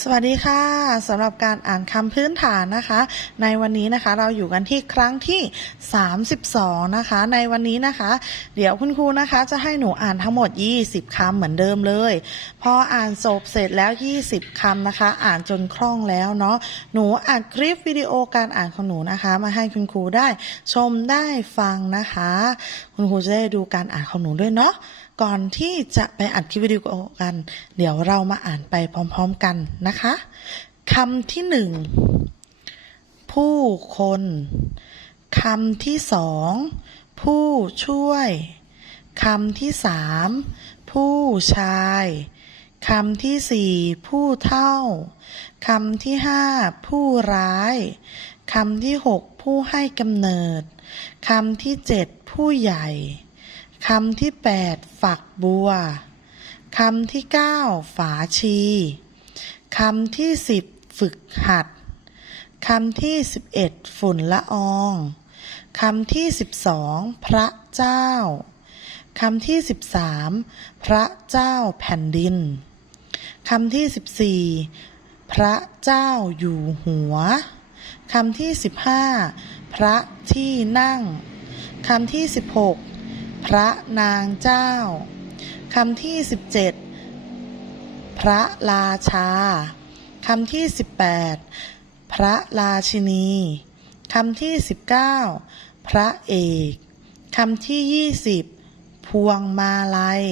สวัสดีค่ะสำหรับการอ่านคำพื้นฐานนะคะ ในวันนี้นะคะเราอยู่กันที่ครั้งที่ 32 นะคะ ในวันนี้นะคะ เดี๋ยวคุณครูนะคะ จะให้หนูอ่านทั้งหมด 20คำเหมือนเดิมเลย พออ่านจบเสร็จแล้ว 20คำนะคะ อ่านจนคล่องแล้วเนาะหนูอัดคลิปวิดีโอการอ่านของหนูนะคะ มาให้คุณครูได้ชมได้ฟังนะคะ คุณครูจะได้ดูการอ่านของหนูด้วยเนาะก่อนที่จะไปอัดคลิปวิดีโอกัน เดี๋ยวเรามาอ่านไปพร้อมๆกันนะคะคำที่หนึ่งผู้คนคำที่สองผู้ช่วยคำที่สามผู้ชายคำที่สี่ผู้เท่าคำที่ห้าผู้ร้ายคำที่หกผู้ให้กำเนิดคำที่เจ็ดผู้ใหญ่ คำที่แปดฝักบัว คำที่เก้าฝาชี คำที่สิบฝึกหัด คำที่สิบเอ็ดฝุ่นละออง คำที่สิบสองพระเจ้า คำที่สิบสามพระเจ้าแผ่นดิน คำที่สิบสี่พระเจ้าอยู่หัว คำที่สิบห้าพระที่นั่ง คำที่สิบหก พระนางเจ้าคำที่สิบเจ็ดพระราชาคำที่สิบแปดพระราชินีคำที่สิบเก้าพระเอกคำที่ยี่สิบ พวงมาลัย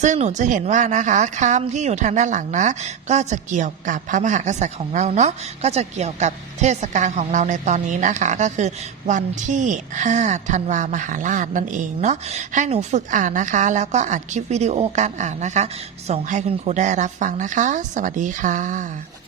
ซึ่งหนูจะเห็นว่านะคะคำที่อยู่ทางด้านหลังนะ ก็จะเกี่ยวกับพระมหากษัตริย์ของเราเนาะก็จะเกี่ยวกับเทศกาลของเราในตอนนี้นะคะ ก็คือวันที่5ธันวามหาราชนั่นเองเนาะให้หนูฝึกอ่านนะคะ แล้วก็อัดคลิปวิดีโอการอ่านนะคะ ส่งให้คุณครูได้รับฟังนะคะ สวัสดีค่ะ